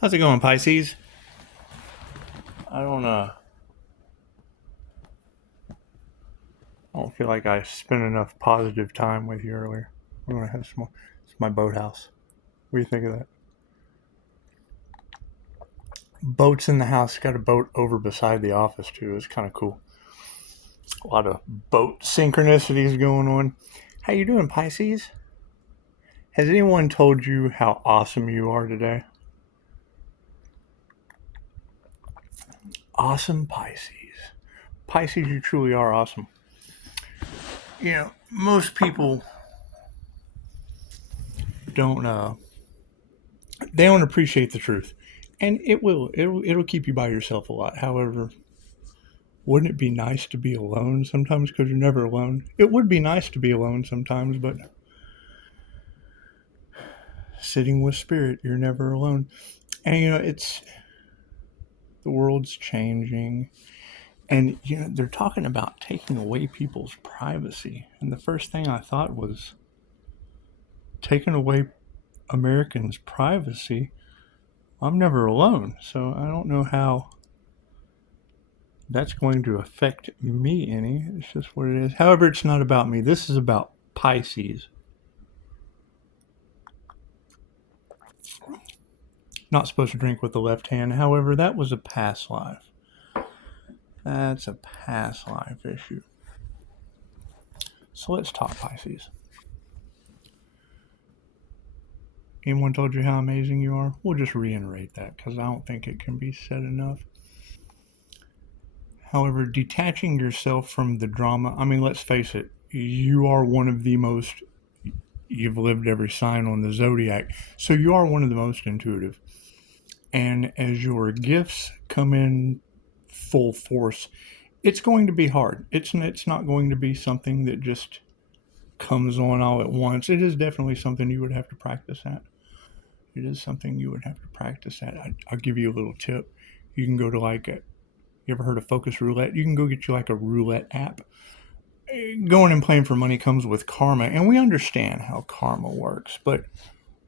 How's it going, Pisces? I don't I don't feel like I spent enough positive time with you earlier. We're gonna have some more. It's my boathouse. What do you think of that? Boats in the house. Got a boat over beside the office too. It's kind of cool. A lot of boat synchronicities going on. How you doing, Pisces? Has anyone told you how awesome you are today? Awesome, Pisces. Pisces, you truly are awesome. You know, most people don't they don't appreciate the truth, and it'll keep you by yourself a lot. However, wouldn't it be nice to be alone sometimes, because you're never alone? It would be nice to be alone sometimes, but sitting with spirit, you're never alone. And it's the world's changing, and they're talking about taking away people's privacy, and the first thing I thought was taking away Americans' privacy. I'm never alone, so I don't know how that's going to affect me any. It's just what it is. However, it's not about me. This is about Pisces. Not supposed to drink with the left hand. However, that was a past life. That's a past life issue. So let's talk Pisces. Anyone told you how amazing you are? We'll just reiterate that because I don't think it can be said enough. However, detaching yourself from the drama, I mean, let's face it, you are one of the most, you've lived every sign on the zodiac, so you are one of the most intuitive. And as your gifts come in full force, it's going to be hard. It's not going to be something that just comes on all at once. It is definitely something you would have to practice at. It is something you would have to practice at. I'll give you a little tip. You can go to you ever heard of Focus Roulette? You can go get you like a roulette app. Going and playing for money comes with karma, and we understand how karma works, but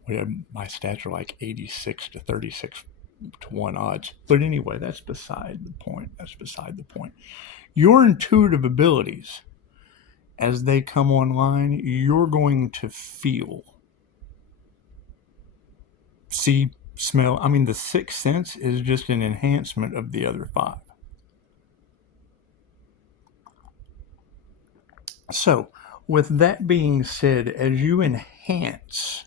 my stats are like 86 to 36 to 1 odds. But anyway, that's beside the point. That's beside the point. Your intuitive abilities, as they come online, you're going to feel, see, smell. I mean, the sixth sense is just an enhancement of the other five. So, with that being said, as you enhance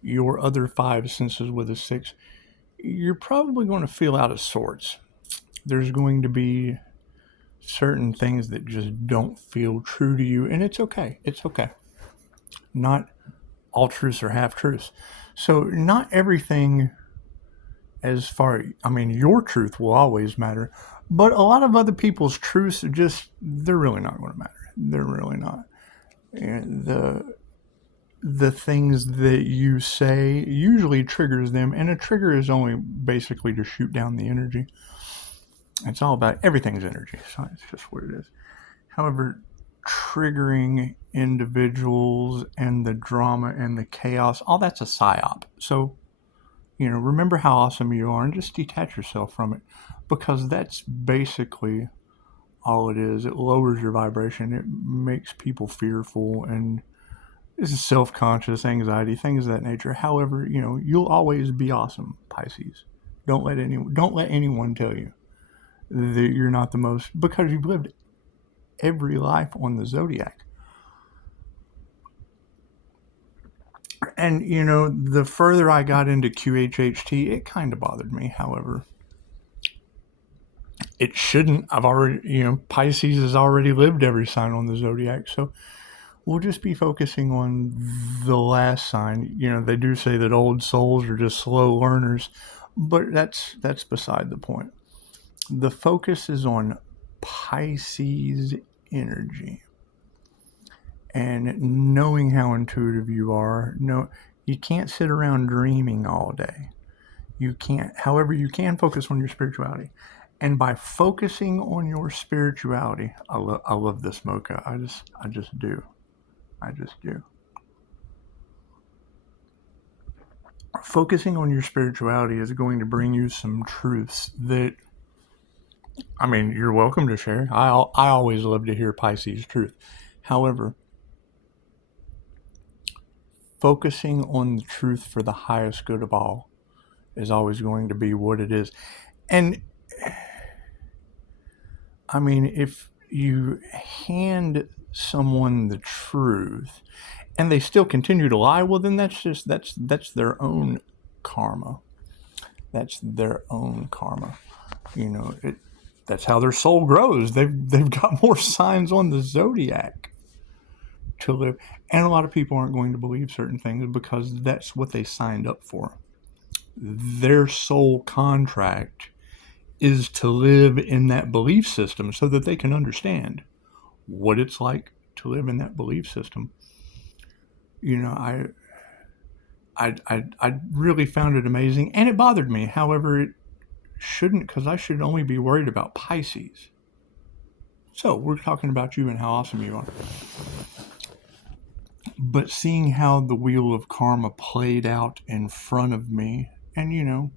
your other five senses with a six, you're probably going to feel out of sorts. There's going to be certain things that just don't feel true to you, and it's okay. It's okay. Not all truths are half truths. So, not everything, as far, I mean, your truth will always matter, but a lot of other people's truths are just, they're really not going to matter. They're really not. And the things that you say usually triggers them, and a trigger is only basically to shoot down the energy. It's all about, everything's energy, so it's just what it is. However, triggering individuals and the drama and the chaos, all that's a psyop. So, remember how awesome you are and just detach yourself from it, because that's basically all it is. It lowers your vibration, it makes people fearful, and this is self-conscious anxiety, things of that nature. However, you'll always be awesome, Pisces. Don't let anyone tell you that you're not the most, because you've lived every life on the zodiac. And the further I got into QHHT, it kind of bothered me. However, it shouldn't. I've already, Pisces has already lived every sign on the zodiac, so we'll just be focusing on the last sign. They do say that old souls are just slow learners, but that's beside the point. The focus is on Pisces energy and knowing how intuitive you are. No, you can't sit around dreaming all day. You can't. However, you can focus on your spirituality. And by focusing on your spirituality, I love this, Mocha. I just do. I just do. focusing on your spirituality is going to bring you some truths that, I mean, you're welcome to share. I always love to hear Pisces truth. However, focusing on the truth for the highest good of all is always going to be what it is. And I mean, if you hand someone the truth and they still continue to lie, well, then that's their own karma. That's their own karma. You know, that's how their soul grows. They've got more signs on the zodiac to live, and a lot of people aren't going to believe certain things because that's what they signed up for. Their soul contract is to live in that belief system so that they can understand what it's like to live in that belief system. You know, I really found it amazing, and it bothered me. However, it shouldn't, because I should only be worried about Pisces. So we're talking about you and how awesome you are. But seeing how the wheel of karma played out in front of me, and you know,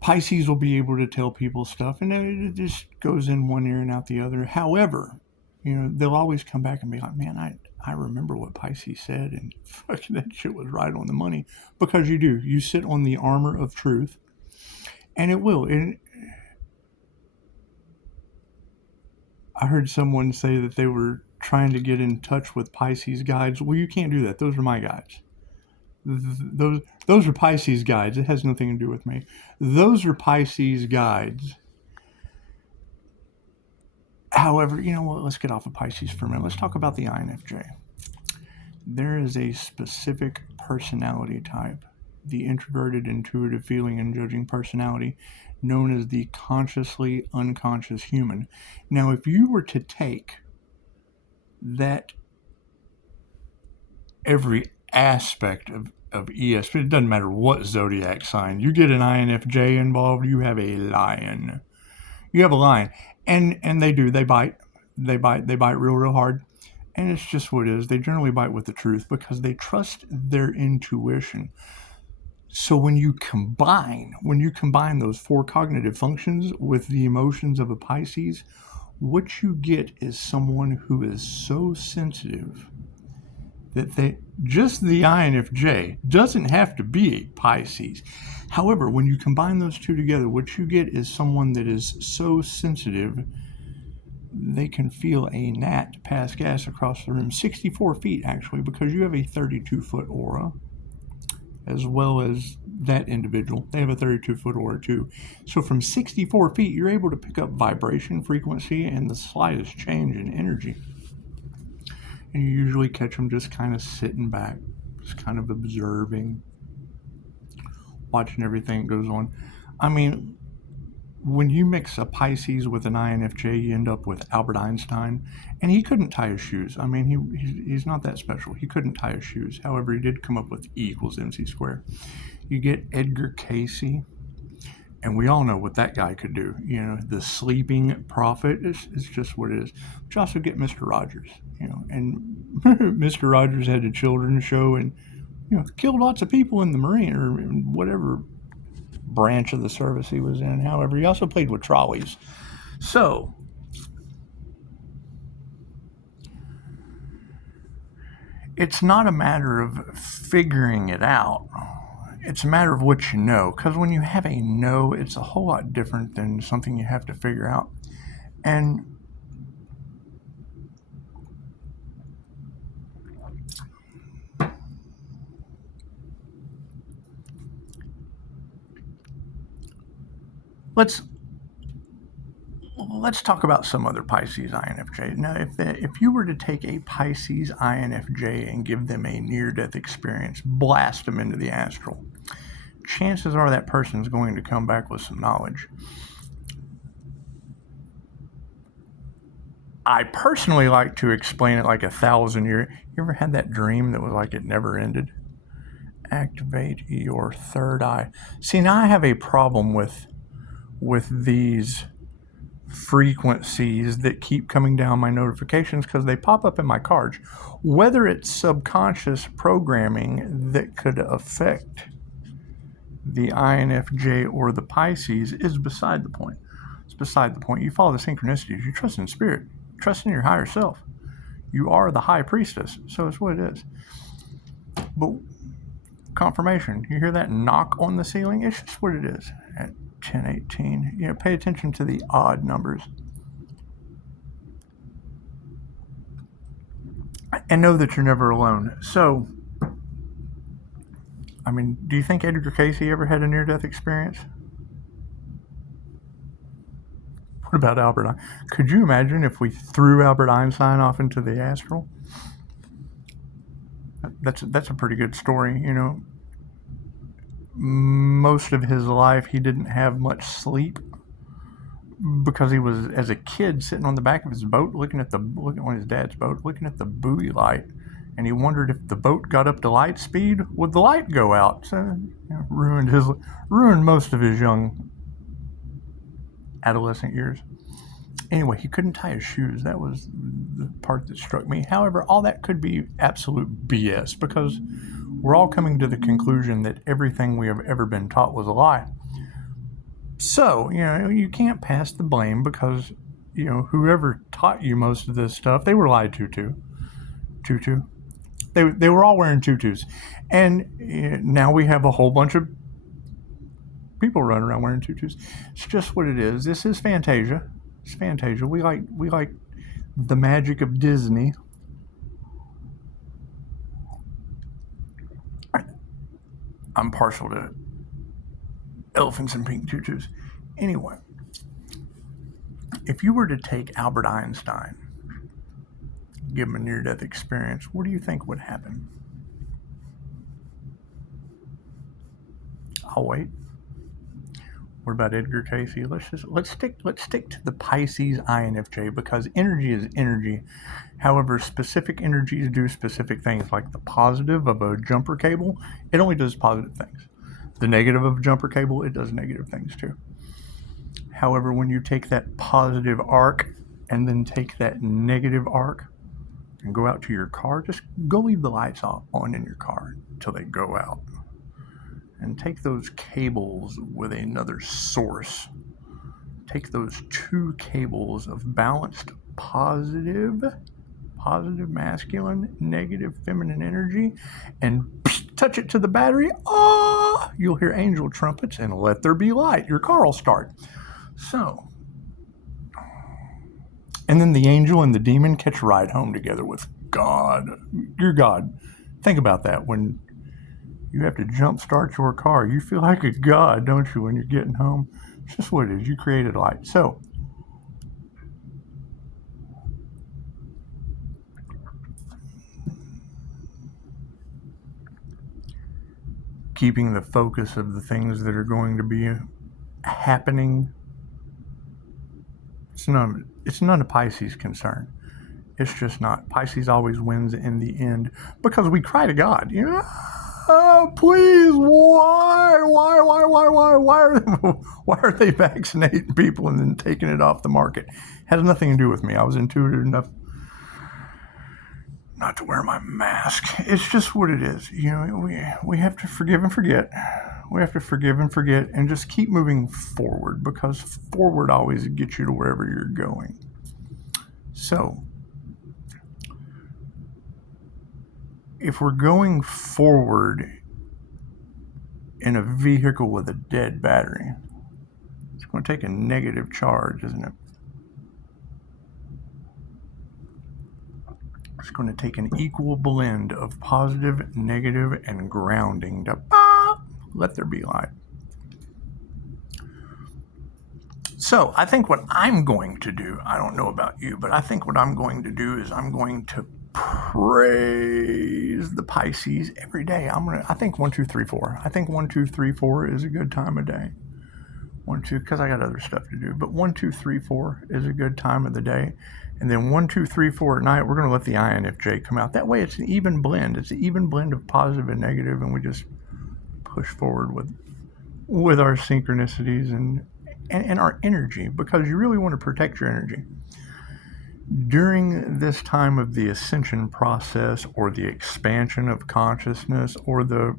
Pisces will be able to tell people stuff, and it just goes in one ear and out the other. However, you know, they'll always come back and be like, man, I remember what Pisces said, and fucking that shit was right on the money. Because you do. You sit on the armor of truth, and it will. And I heard someone say that they were trying to get in touch with Pisces guides. Well, you can't do that. Those are my guides. Those are Pisces guides. It has nothing to do with me. Those are Pisces guides. However, you know what? Let's get off of Pisces for a minute. Let's talk about the INFJ. There is a specific personality type, the introverted, intuitive, feeling, and judging personality, known as the consciously unconscious human. Now, if you were to take that every aspect of ESP, it doesn't matter what zodiac sign, you get an INFJ involved, you have a lion. You have a lion. And they do, they bite real hard. And it's just what it is. They generally bite with the truth because they trust their intuition. So when you combine those four cognitive functions with the emotions of a Pisces, what you get is someone who is so sensitive that the INFJ doesn't have to be a Pisces. However, when you combine those two together, what you get is someone that is so sensitive they can feel a gnat pass gas across the room, 64 feet actually, because you have a 32-foot aura, as well as that individual. They have a 32-foot aura too. So from 64 feet, you're able to pick up vibration, frequency, and the slightest change in energy. And you usually catch them just kind of sitting back, just kind of observing, watching everything that goes on. I mean, when you mix a Pisces with an INFJ, you end up with Albert Einstein, and he couldn't tie his shoes. I mean, he's not that special. He couldn't tie his shoes. However, he did come up with E equals MC squared. You get Edgar Cayce, and we all know what that guy could do. You know, the sleeping prophet is just what it is. But you also get Mr. Rogers, you know, and Mr. Rogers had a children's show and, you know, killed lots of people in the Marine or whatever branch of the service he was in. However, he also played with trolleys. So, it's not a matter of figuring it out. It's a matter of what you know. Because when you have a no, it's a whole lot different than something you have to figure out. And let's talk about some other Pisces INFJ. Now, if you were to take a Pisces INFJ and give them a near-death experience, blast them into the astral, chances are that person is going to come back with some knowledge. I personally like to explain it like 1,000 years. You ever had that dream that was like it never ended? Activate your third eye. See, now I have a problem with these frequencies that keep coming down my notifications because they pop up in my cards. Whether it's subconscious programming that could affect the INFJ or the Pisces is beside the point. It's beside the point. You follow the synchronicities. You trust in spirit. Trust in your higher self. You are the high priestess. So it's what it is. But confirmation. You hear that knock on the ceiling? It's just what it is at 10:18. You know, pay attention to the odd numbers. And know that you're never alone. So, I mean, do you think Edgar Cayce ever had a near-death experience? What about Albert Einstein? Could you imagine if we threw Albert Einstein off into the astral? That's a pretty good story, you know. Most of his life, he didn't have much sleep because he was, as a kid, sitting on the back of his boat, looking on his dad's boat, looking at the buoy light, and he wondered if the boat got up to light speed, would the light go out? So, you know, ruined most of his young adolescent years. Anyway, he couldn't tie his shoes. That was the part that struck me. However, all that could be absolute BS because we're all coming to the conclusion that everything we have ever been taught was a lie. So, you know, you can't pass the blame because, you know, whoever taught you most of this stuff, they were lied to too. Tutu. They were all wearing tutus. And now we have a whole bunch of people running around wearing tutus. It's just what it is. This is Fantasia. It's Fantasia. We like the magic of Disney. I'm partial to elephants and pink tutus. Anyway, if you were to take Albert Einstein, give him a near-death experience, what do you think would happen? I'll wait. What about Edgar Cayce? Let's stick to the Pisces INFJ because energy is energy. However, specific energies do specific things, like the positive of a jumper cable, it only does positive things. The negative of a jumper cable, it does negative things too. However, when you take that positive arc and then take that negative arc and go out to your car, just go leave the lights on in your car until they go out. And take those cables with another source. Take those two cables of balanced positive masculine, negative feminine energy, and touch it to the battery. Oh, you'll hear angel trumpets and let there be light. Your car will start. So, and then the angel and the demon catch a ride home together with God. Your God. Think about that. When you have to jump start your car, you feel like a god, don't you, when you're getting home? It's just what it is. You created light. So, keeping the focus of the things that are going to be happening, it's none of Pisces' concern. It's just not. Pisces always wins in the end because we cry to God. You know, oh, please, why are they vaccinating people and then taking it off the market? Has nothing to do with me. I was intuitive enough not to wear my mask. It's just what it is. You know, we have to forgive and forget. We have to forgive and forget and just keep moving forward because forward always gets you to wherever you're going. So, if we're going forward in a vehicle with a dead battery, it's going to take a negative charge, isn't it? It's going to take an equal blend of positive, negative, and grounding to let there be light. So I think what I'm going to do, I don't know about you, but I think what I'm going to do is I'm going to praise the Pisces every day. I think 1, 2, 3, 4. I think 1, 2, 3, 4 is a good time of day. 1, 2, because I got other stuff to do. But 1, 2, 3, 4 is a good time of the day. And then 1, 2, 3, 4 at night, we're going to let the INFJ come out. That way it's an even blend. It's an even blend of positive and negative, and we just push forward with our synchronicities and our energy, because you really want to protect your energy. During this time of the ascension process, or the expansion of consciousness, or the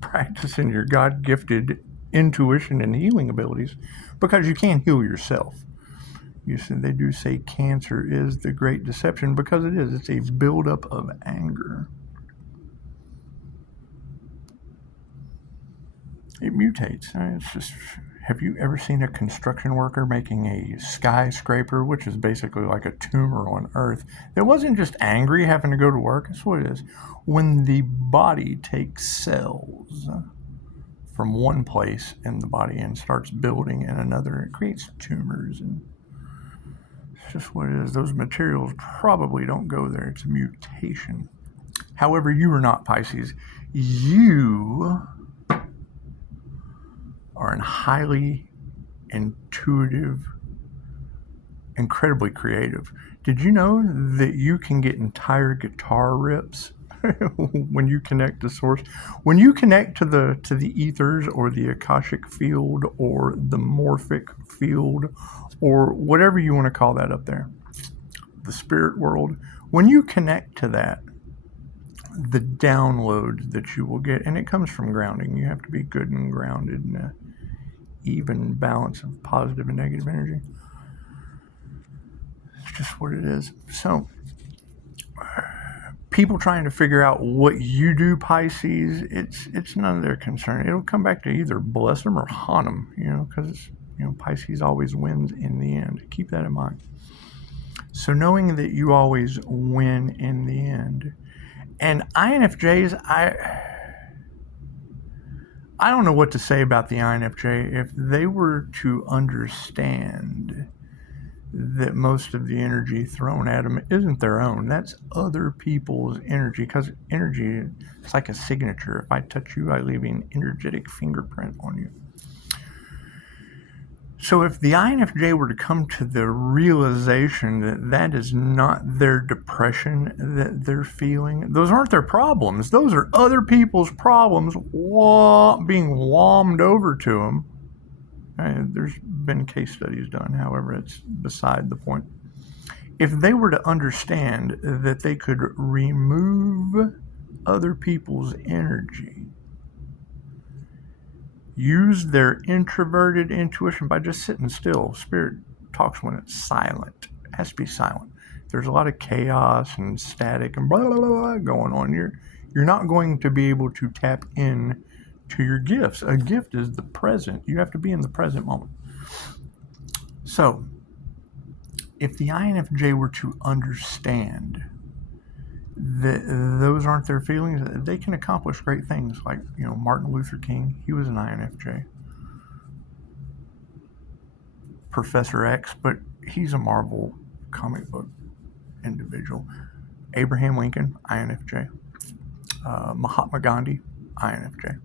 practicing your God-gifted intuition and healing abilities, because you can't heal yourself. You see, they do say cancer is the great deception, because it is. It's a buildup of anger. It mutates. It's just, have you ever seen a construction worker making a skyscraper, which is basically like a tumor on Earth? It wasn't just angry having to go to work. That's what it is. When the body takes cells from one place in the body and starts building in another, it creates tumors, and it's just what it is. Those materials probably don't go there. It's a mutation. However, you are not Pisces. You are a highly intuitive, incredibly creative. Did you know that you can get entire guitar rips when you connect to source? When you connect to the ethers, or the Akashic field, or the morphic field, or whatever you want to call that up there, the spirit world, when you connect to that, the download that you will get, and it comes from grounding. You have to be good and grounded in a even balance of positive and negative energy. It's just what it is. So, people trying to figure out what you do, Pisces, it's none of their concern. It'll come back to either bless them or haunt them, because Pisces always wins in the end. Keep that in mind. So knowing that you always win in the end, and INFJs, I don't know what to say about the INFJ. If they were to understand that most of the energy thrown at them isn't their own, that's other people's energy, because energy, it's like a signature. If I touch you, I leave an energetic fingerprint on you. So if the INFJ were to come to the realization that that is not their depression that they're feeling, those aren't their problems, those are other people's problems being wommed over to them. There's been case studies done, however, it's beside the point. If they were to understand that they could remove other people's energy, use their introverted intuition by just sitting still. Spirit talks when it's silent. It has to be silent. There's a lot of chaos and static and blah, blah, blah, blah going on. You're not going to be able to tap in to your gifts. A gift is the present. You have to be in the present moment. So, if the INFJ were to understand that those aren't their feelings, they can accomplish great things. Like, Martin Luther King, he was an INFJ. Professor X, but he's a Marvel comic book individual. Abraham Lincoln, INFJ. Mahatma Gandhi, INFJ.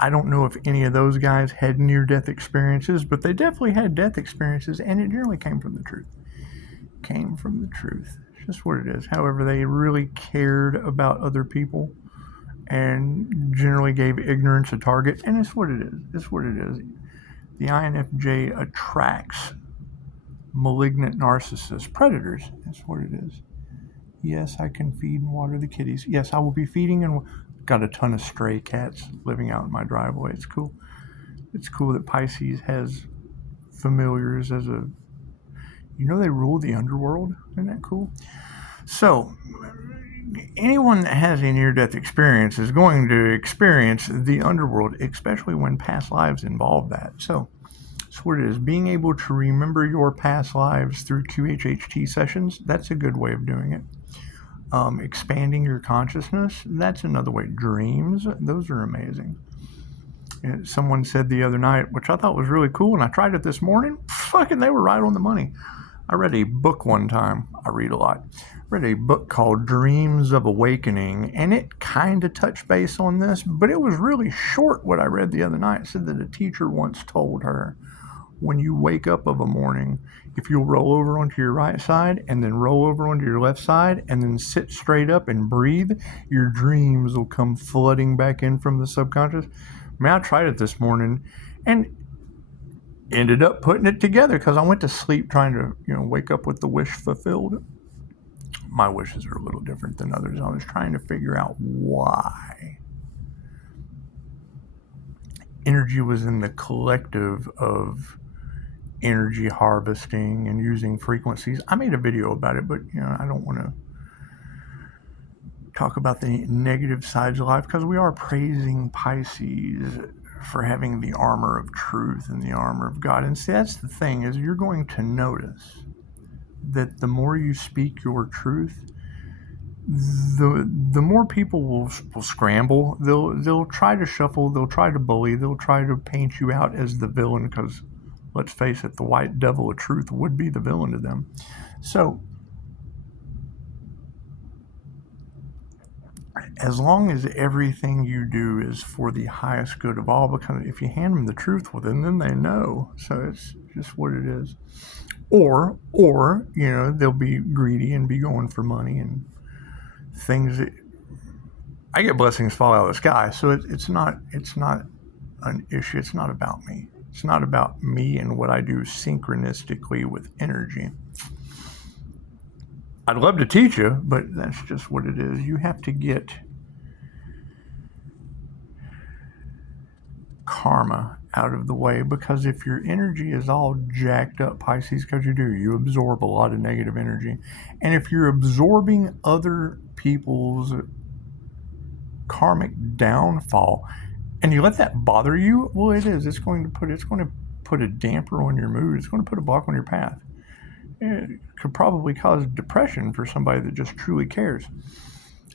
I don't know if any of those guys had near-death experiences, but they definitely had death experiences, and it generally came from the truth. It's just what it is. However, they really cared about other people and generally gave ignorance a target, and it's what it is. The INFJ attracts malignant narcissists, predators. That's what it is. Yes, I can feed and water the kitties. Yes, I will be feeding and got a ton of stray cats living out in my driveway. It's cool. It's cool that Pisces has familiars as a, they rule the underworld. Isn't that cool? So, anyone that has a near-death experience is going to experience the underworld, especially when past lives involve that. So, that's what it is. Being able to remember your past lives through QHHT sessions, that's a good way of doing it. Expanding your consciousness, that's another way. Dreams, those are amazing. Someone said the other night, which I thought was really cool, and I tried it this morning, they were right on the money. I read a book one time. I read a lot. Read a book called Dreams of Awakening, and it kind of touched base on this, but it was really short what I read the other night. It said that a teacher once told her, when you wake up of a morning, if you'll roll over onto your right side and then roll over onto your left side and then sit straight up and breathe, your dreams will come flooding back in from the subconscious. I tried it this morning, and ended up putting it together because I went to sleep trying to, wake up with the wish fulfilled. My wishes are a little different than others. I was trying to figure out why energy was in the collective of energy harvesting and using frequencies. I made a video about it, but I don't want to talk about the negative sides of life because we are praising Pisces for having the armor of truth and the armor of God. And see, that's the thing, is you're going to notice that the more you speak your truth, the more people will scramble. They'll try to shuffle, they'll try to bully, they'll try to paint you out as the villain, because let's face it, the white devil of truth would be the villain to them. So as long as everything you do is for the highest good of all, because if you hand them the truth, well, then they know. So it's just what it is. Or they'll be greedy and be going for money and things that I get blessings fall out of the sky. So it's not an issue. It's not about me. It's not about me and what I do synchronistically with energy. I'd love to teach you, but that's just what it is. You have to get karma out of the way, because if your energy is all jacked up, Pisces, because you absorb a lot of negative energy, and if you're absorbing other people's karmic downfall and you let that bother you, well, it's going to put a damper on your mood. It's going to put a block on your path. It could probably cause depression for somebody that just truly cares.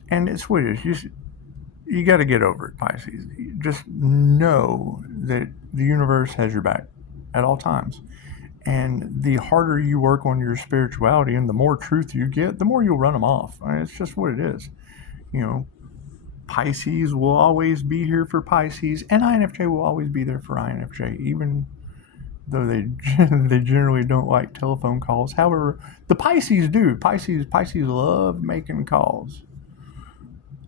And it's what it is. You got to get over it, Pisces. Just know that the universe has your back at all times. And the harder you work on your spirituality and the more truth you get, the more you'll run them off. I mean, it's just what it is. Pisces will always be here for Pisces, and INFJ will always be there for INFJ, even though they generally don't like telephone calls. However, the Pisces do. Pisces love making calls.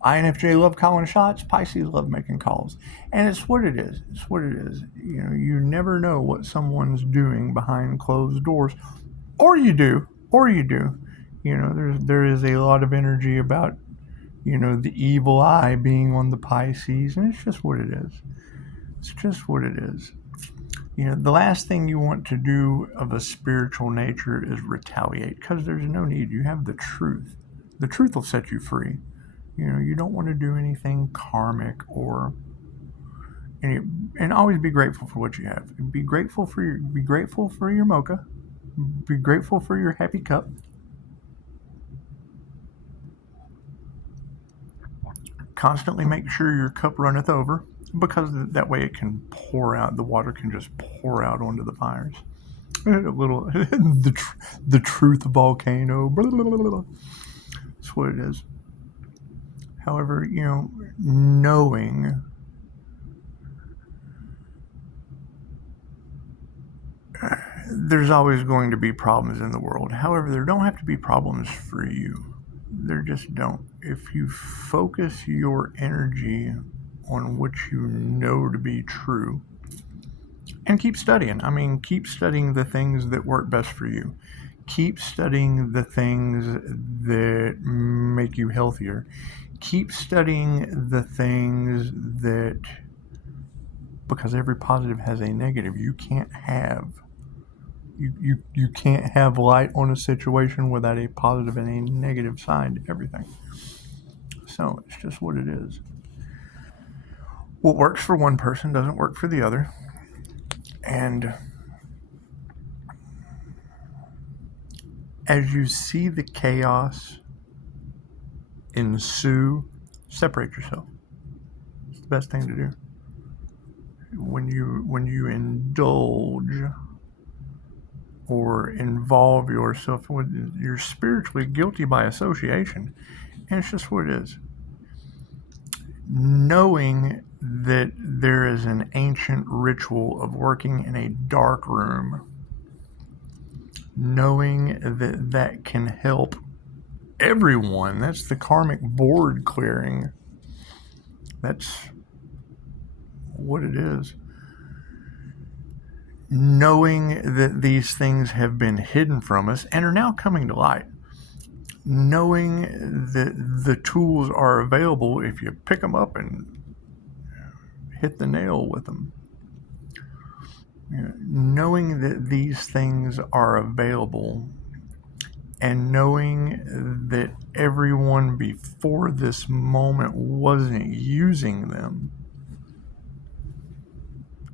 INFJ love calling shots. Pisces love making calls. And it's what it is. It's what it is. You never know what someone's doing behind closed doors. Or you do. There is a lot of energy about, the evil eye being on the Pisces. And it's just what it is. It's just what it is. The last thing you want to do of a spiritual nature is retaliate, because there's no need. You have the truth. The truth will set you free. You don't want to do anything karmic and always be grateful for what you have. Be grateful for your mocha. Be grateful for your happy cup. Constantly make sure your cup runneth over, because that way it can pour out. The water can just pour out onto the fires. A little the truth volcano. Blah, blah, blah, blah. That's what it is. However, knowing there's always going to be problems in the world. However, there don't have to be problems for you. There just don't. If you focus your energy on what you know to be true, and keep studying. Keep studying the things that work best for you. Keep studying the things that make you healthier. Keep studying the things that, because every positive has a negative. You can't have light on a situation without a positive and a negative side to everything. So it's just what it is. What works for one person doesn't work for the other. And as you see the chaos ensue, separate yourself. It's the best thing to do. When you indulge or involve yourself with, you're spiritually guilty by association. And it's just what it is. Knowing that there is an ancient ritual of working in a dark room, knowing that can help everyone. That's the karmic board clearing. That's what it is. knowing that these things have been hidden from us and are now coming to light, knowing that the tools are available if you pick them up and hit the nail with them. Knowing that these things are available and knowing that everyone before this moment wasn't using them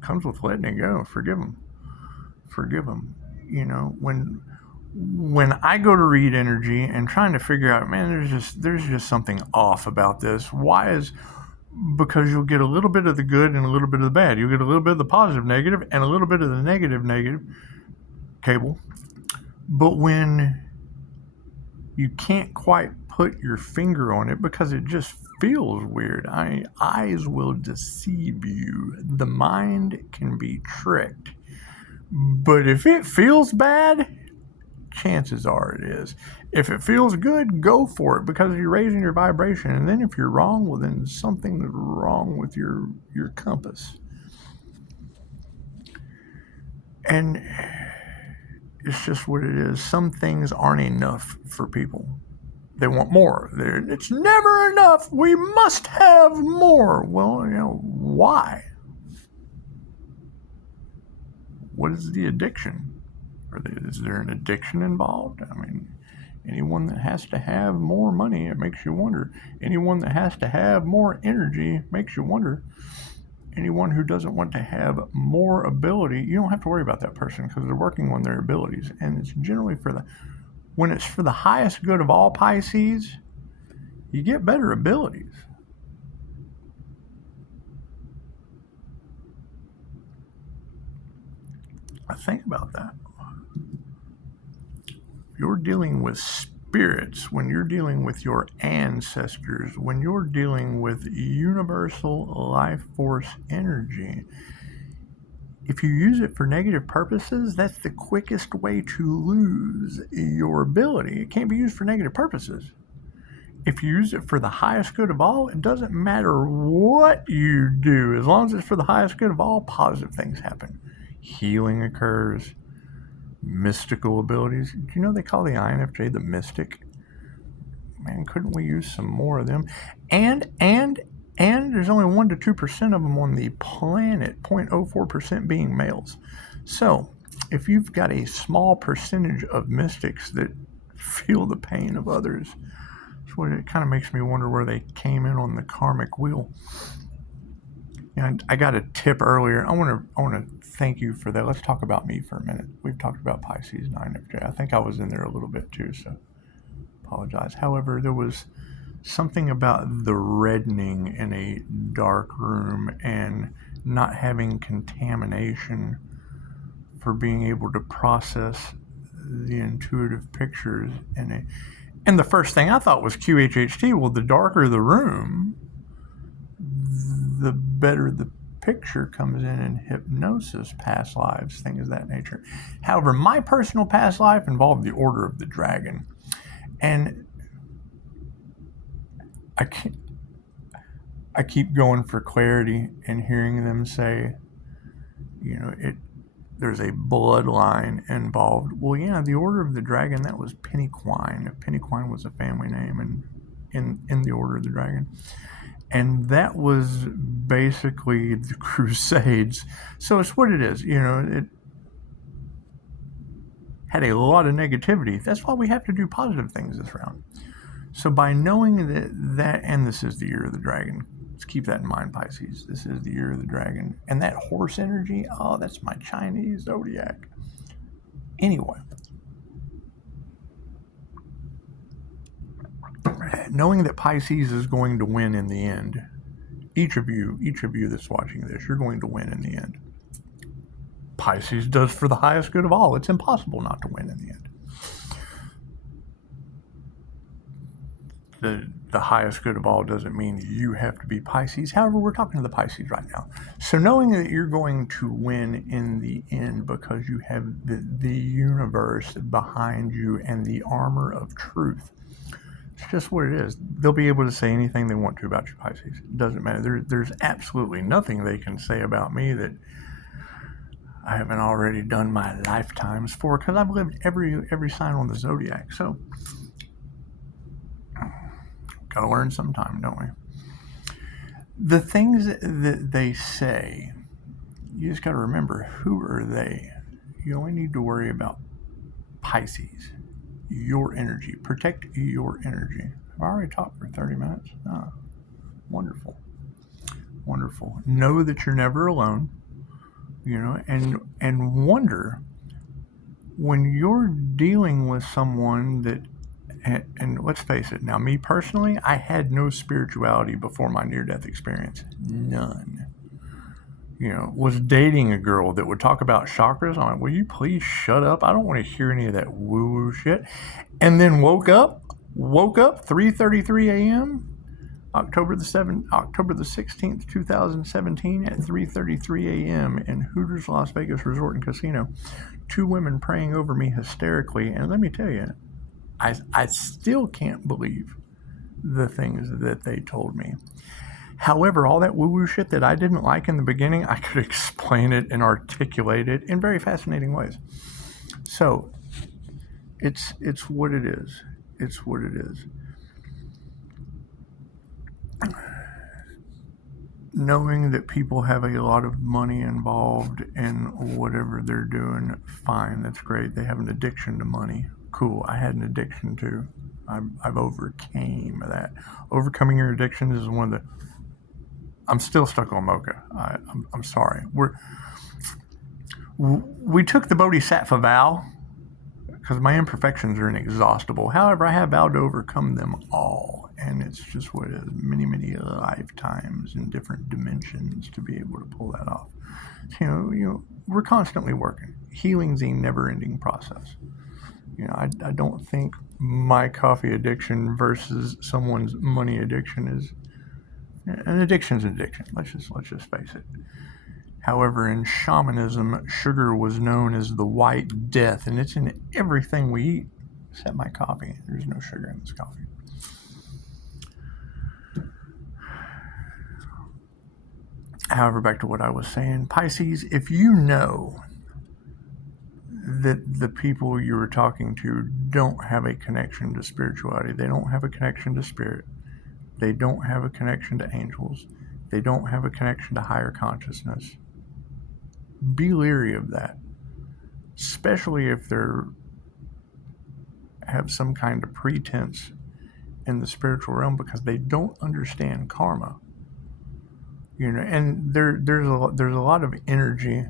comes with letting it go. Forgive them. When I go to read energy and trying to figure out, man, there's just something off about this. Because you'll get a little bit of the good and a little bit of the bad. You'll get a little bit of the positive negative and a little bit of the negative cable. But when you can't quite put your finger on it because it just feels weird, eyes will deceive you. The mind can be tricked. But if it feels bad, chances are it is. If it feels good, go for it because you're raising your vibration. And then if you're wrong, well, then something's wrong with your compass. And it's just what it is. Some things aren't enough for people. They want more. It's never enough. We must have more. Well, why? What is the addiction? Is there an addiction involved? I mean, anyone that has to have more money, it makes you wonder. Anyone that has to have more energy makes you wonder. Anyone who doesn't want to have more ability, you don't have to worry about that person because they're working on their abilities. And it's generally when it's for the highest good of all, Pisces, you get better abilities. I think about that. You're dealing with spirits, when you're dealing with your ancestors, when you're dealing with universal life force energy, if you use it for negative purposes, that's the quickest way to lose your ability. It can't be used for negative purposes. If you use it for the highest good of all, it doesn't matter what you do. As long as it's for the highest good of all, positive things happen. Healing occurs. Mystical abilities. Do you know they call the infj the mystic? Man, couldn't we use some more of them? And there's only 1 to 2% of them on the planet, 0.04% being males. So if you've got a small percentage of mystics that feel the pain of others, it kind of makes me wonder where they came in on the karmic wheel. And I got a tip earlier. I want to thank you for that. Let's talk about me for a minute. We've talked about Pisces 9FJ. I think I was in there a little bit too, so apologize. However, there was something about the reddening in a dark room and not having contamination for being able to process the intuitive pictures. And the first thing I thought was QHHT. Well, the darker the room, the better the picture comes in hypnosis, past lives, things of that nature. However, my personal past life involved the Order of the Dragon. And I keep going for clarity and hearing them say, there's a bloodline involved. Well, yeah, the Order of the Dragon, that was Pennyquine. Pennyquine was a family name in the Order of the Dragon. And that was basically the Crusades. So it's what it is. It had a lot of negativity. That's why we have to do positive things this round. So by knowing that, and this is the Year of the Dragon. Let's keep that in mind, Pisces. This is the Year of the Dragon. And that horse energy, that's my Chinese zodiac. Anyway. Knowing that Pisces is going to win in the end, each of you that's watching this, you're going to win in the end. Pisces does for the highest good of all. It's impossible not to win in the end. The highest good of all doesn't mean you have to be Pisces. However, we're talking to the Pisces right now. So knowing that you're going to win in the end because you have the universe behind you and the armor of truth. It's just what it is. They'll be able to say anything they want to about you, Pisces. It doesn't matter. There's absolutely nothing they can say about me that I haven't already done my lifetimes for, because I've lived every sign on the zodiac. So, gotta learn sometime, don't we? The things that they say, you just gotta remember, who are they? You only need to worry about Pisces, your energy. Protect your energy. I've already talked for 30 minutes. Oh, wonderful. Wonderful. Know that you're never alone, and wonder when you're dealing with someone that, and let's face it, now me personally, I had no spirituality before my near-death experience. None. Was dating a girl that would talk about chakras. I'm like, will you please shut up? I don't want to hear any of that woo-woo shit. And then woke up 3:33 a.m. October the 16th, 2017 at 3:33 a.m. in Hooters Las Vegas Resort and Casino. Two women praying over me hysterically, and let me tell you, I still can't believe the things that they told me. However, all that woo-woo shit that I didn't like in the beginning, I could explain it and articulate it in very fascinating ways. So, it's what it is. It's what it is. Knowing that people have a lot of money involved in whatever they're doing, fine, that's great. They have an addiction to money. Cool. I had an addiction too. I've overcame that. Overcoming your addictions is one of the. I'm still stuck on Mocha. I'm sorry. We took the Bodhisattva vow because my imperfections are inexhaustible. However, I have vowed to overcome them all, and it's just what it is. Many lifetimes in different dimensions to be able to pull that off. We're constantly working. Healing's a never-ending process. I don't think my coffee addiction versus someone's money addiction is. An addiction's an addiction. Let's just face it. However, in shamanism, sugar was known as the white death, and it's in everything we eat, except my coffee. There's no sugar in this coffee. However, back to what I was saying, Pisces, if you know that the people you were talking to don't have a connection to spirituality, they don't have a connection to spirit, they don't have a connection to angels, they don't have a connection to higher consciousness, be leery of that, especially if they're have some kind of pretense in the spiritual realm, because they don't understand karma. And there's a lot of energy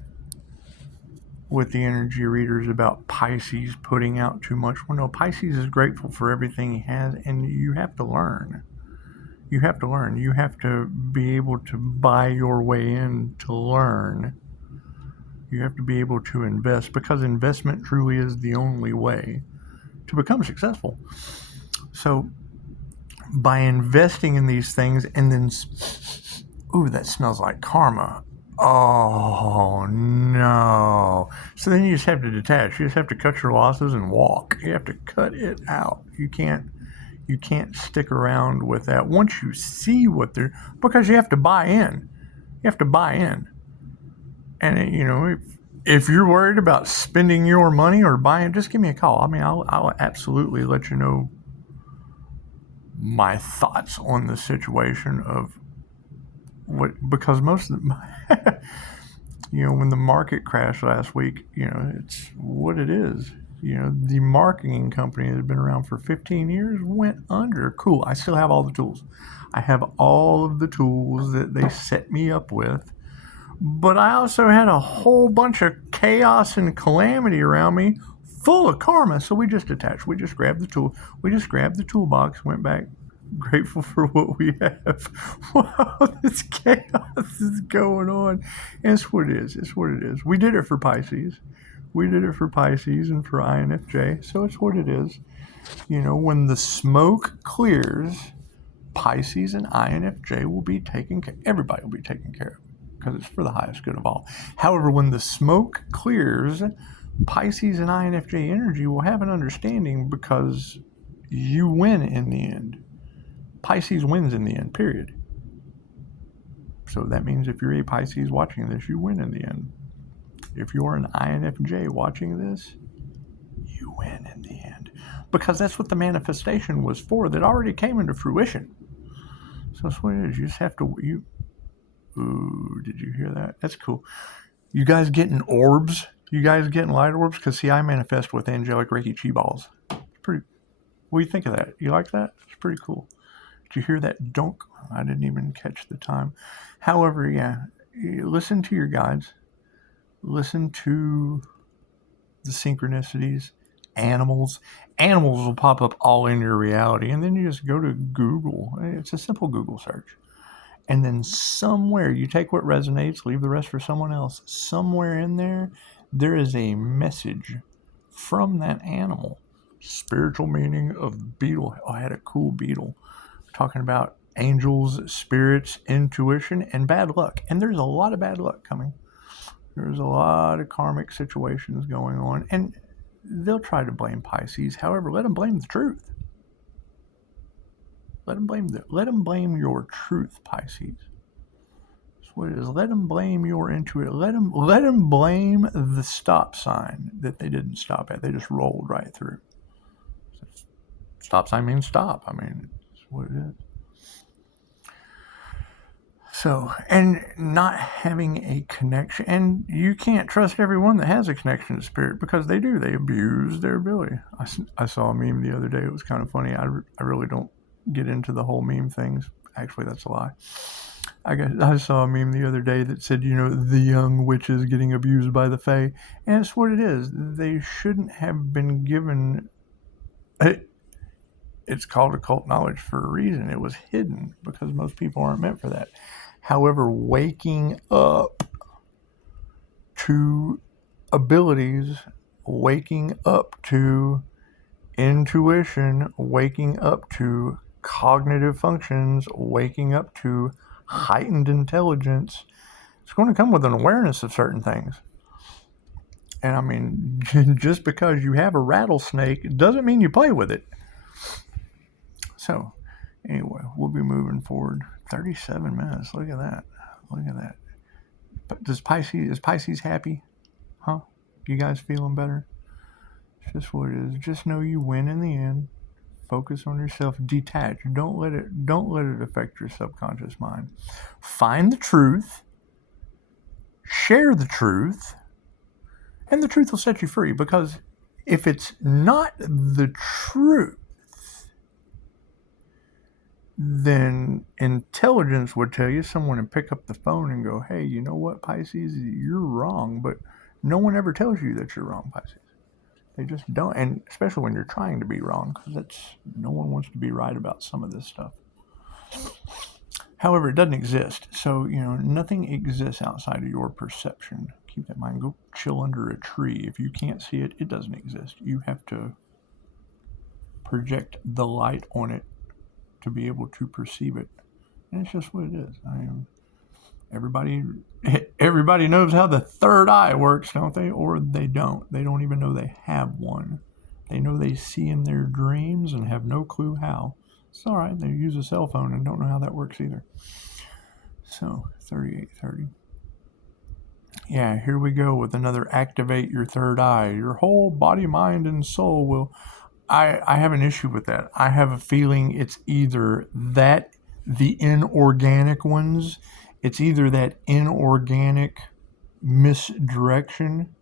with the energy readers about Pisces putting out too much. Well, no, Pisces is grateful for everything he has, and you have to learn. You have to learn. You have to be able to buy your way in to learn. You have to be able to invest, because investment truly is the only way to become successful. So by investing in these things, and then, ooh, that smells like karma. Oh no. So then you just have to detach. You just have to cut your losses and walk. You have to cut it out. You can't stick around with that. Once you see what they're, because you have to buy in. You have to buy in. And if you're worried about spending your money or buying, just give me a call. I mean, I'll absolutely let you know my thoughts on the situation of what, because most of the, when the market crashed last week, it's what it is. The marketing company that had been around for 15 years went under. Cool. I still have all the tools. I have all of the tools that they set me up with. But I also had a whole bunch of chaos and calamity around me, full of karma. So we just detached. We just grabbed the tool. We just grabbed the toolbox, went back, grateful for what we have. Wow, this chaos is going on. And it's what it is. It's what it is. We did it for Pisces. We did it for Pisces and for INFJ. So it's what it is. When the smoke clears, Pisces and INFJ will be taken care of. Everybody will be taken care of, because it's for the highest good of all. However, when the smoke clears, Pisces and INFJ energy will have an understanding, because you win in the end. Pisces wins in the end, period. So that means if you're a Pisces watching this, you win in the end. if you're an INFJ watching this, you win in the end. Because that's what the manifestation was for, that already came into fruition. So that's what it is. You just have to, ooh, did you hear that? That's cool. You guys getting orbs? You guys getting light orbs? Because, see, I manifest with angelic Reiki Chi balls. It's pretty, what do you think of that? You like that? It's pretty cool. Did you hear that dunk? I didn't even catch the time. However, yeah, listen to your guides. Listen to the synchronicities. Animals will pop up all in your reality, and then you just go to Google. It's a simple Google search, and then somewhere you take what resonates, leave the rest for someone else. Somewhere in there is a message from that animal. Spiritual meaning of beetle. Oh, I had a cool beetle talking about angels, spirits, intuition, and bad luck. And there's a lot of bad luck coming. There's a lot of karmic situations going on, and they'll try to blame Pisces. However, let them blame the truth. Let them blame your truth, Pisces. That's what it is. Let them blame your intuition. Let them blame the stop sign that they didn't stop at. They just rolled right through. Stop sign means stop. I mean, it's what it is. So, and not having a connection, and you can't trust everyone that has a connection to spirit, because they do. They abuse their ability. I saw a meme the other day. It was kind of funny. I really don't get into the whole meme things. Actually, that's a lie. I saw a meme the other day that said, the young witches getting abused by the Fae. And it's what it is. They shouldn't have been given... It's called occult knowledge for a reason. It was hidden because most people aren't meant for that. However, waking up to abilities, waking up to intuition, waking up to cognitive functions, waking up to heightened intelligence, it's going to come with an awareness of certain things. And I mean, just because you have a rattlesnake doesn't mean you play with it. So, anyway, we'll be moving forward. 37 minutes. Look at that. But is Pisces happy? Huh? You guys feeling better? It's just what it is. Just know you win in the end. Focus on yourself. Detach. Don't let it affect your subconscious mind. Find the truth. Share the truth. And the truth will set you free. Because if it's not the truth, then intelligence would tell you, someone would pick up the phone and go, hey, you know what, Pisces, you're wrong. But no one ever tells you that you're wrong, Pisces. They just don't. And especially when you're trying to be wrong, because no one wants to be right about some of this stuff. However, it doesn't exist. So, nothing exists outside of your perception. Keep that in mind. Go chill under a tree. If you can't see it, it doesn't exist. You have to project the light on it to be able to perceive it. And it's just what it is. Everybody knows how the third eye works, don't they? Or they don't. They don't even know they have one. They know they see in their dreams and have no clue how. It's all right. They use a cell phone and don't know how that works either. So, 3830. Yeah, here we go with another activate your third eye. Your whole body, mind, and soul will... I have an issue with that. I have a feeling it's either that, the inorganic ones, it's either that inorganic misdirection.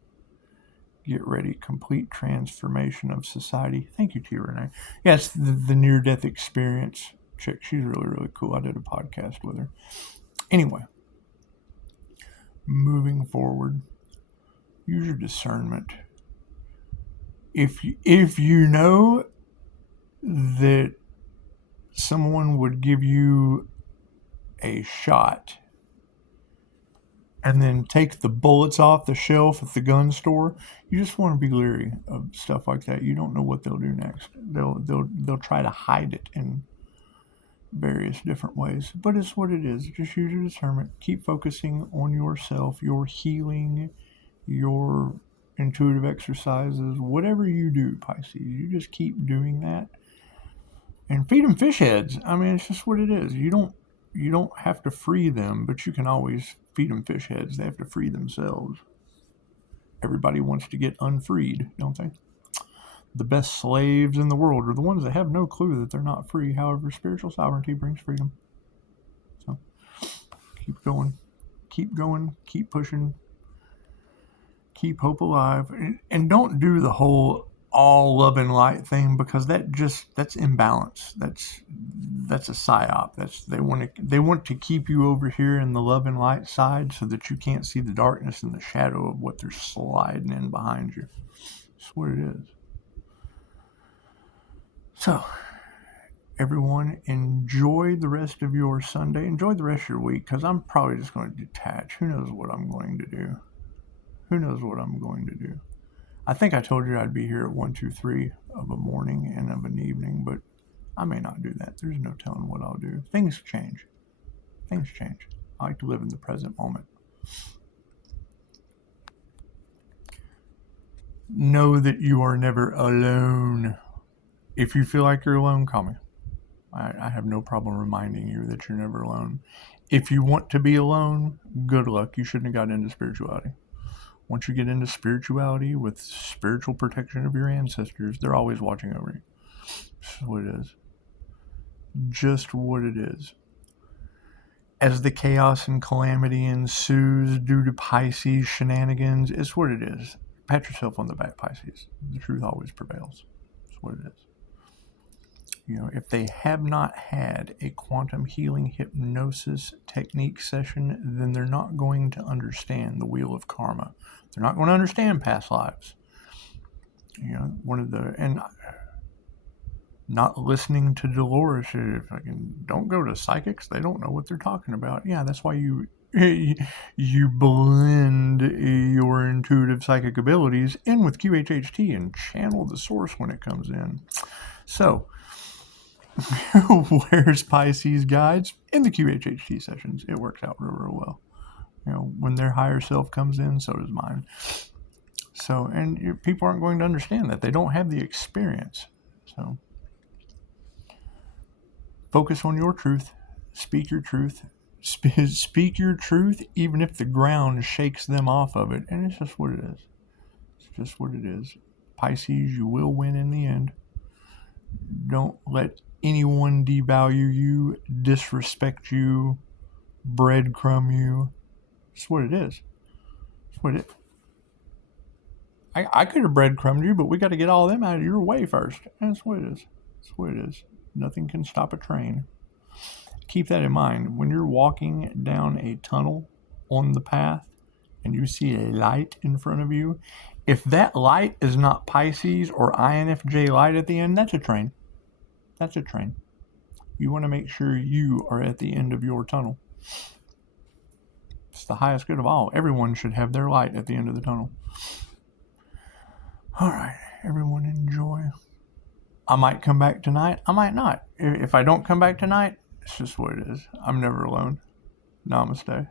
Get ready, complete transformation of society. Thank you, T. Renee. Yes, the near-death experience chick. She's really, really cool. I did a podcast with her. Anyway, moving forward, use your discernment. If you know that someone would give you a shot and then take the bullets off the shelf at the gun store, you just want to be leery of stuff like that. You don't know what they'll do next. They'll try to hide it in various different ways. But it's what it is. Just use your discernment. Keep focusing on yourself, your healing, your intuitive exercises, whatever you do, Pisces. You just keep doing that. And feed them fish heads. I mean, it's just what it is. You don't have to free them, but you can always feed them fish heads. They have to free themselves. Everybody wants to get unfreed, don't they? The best slaves in the world are the ones that have no clue that they're not free. However, spiritual sovereignty brings freedom. So keep going, keep pushing, keep hope alive, and don't do the whole all love and light thing, because that's imbalance. That's a psyop. They want to keep you over here in the love and light side so that you can't see the darkness and the shadow of what they're sliding in behind you. That's what it is. So, everyone, enjoy the rest of your Sunday. Enjoy the rest of your week, because I'm probably just going to detach. Who knows what I'm going to do? I think I told you I'd be here at 1, 2, 3 of a morning and of an evening, but I may not do that. There's no telling what I'll do. Things change. I like to live in the present moment. Know that you are never alone. If you feel like you're alone, call me. I have no problem reminding you that you're never alone. If you want to be alone, good luck. You shouldn't have got into spirituality. Once you get into spirituality with spiritual protection of your ancestors, they're always watching over you. Just what it is. Just what it is. As the chaos and calamity ensues due to Pisces shenanigans, it's what it is. Pat yourself on the back, Pisces. The truth always prevails. It's what it is. If they have not had a quantum healing hypnosis technique session, then they're not going to understand the wheel of karma. They're not going to understand past lives. And not listening to Dolores, don't go to psychics. They don't know what they're talking about. Yeah, that's why you blend your intuitive psychic abilities in with QHHT and channel the source when it comes in. So, where's Pisces guides? In the QHHT sessions. It works out real well. When their higher self comes in, so does mine. So, and people aren't going to understand that. They don't have the experience. So, focus on your truth. Speak your truth. Speak your truth, even if the ground shakes them off of it. And it's just what it is. It's just what it is. Pisces, you will win in the end. Don't let anyone devalue you, disrespect you, breadcrumb you. It's what it is. It's what it. I could have breadcrumbed you, but we got to get all of them out of your way first. And that's what it is. That's what it is. Nothing can stop a train. Keep that in mind. When you're walking down a tunnel on the path and you see a light in front of you, if that light is not Pisces or infj light at the end, that's a train. That's a train. You want to make sure you are at the end of your tunnel. It's the highest good of all. Everyone should have their light at the end of the tunnel. All right, everyone enjoy. I might come back tonight. I might not. If I don't come back tonight, it's just what it is. I'm never alone. Namaste.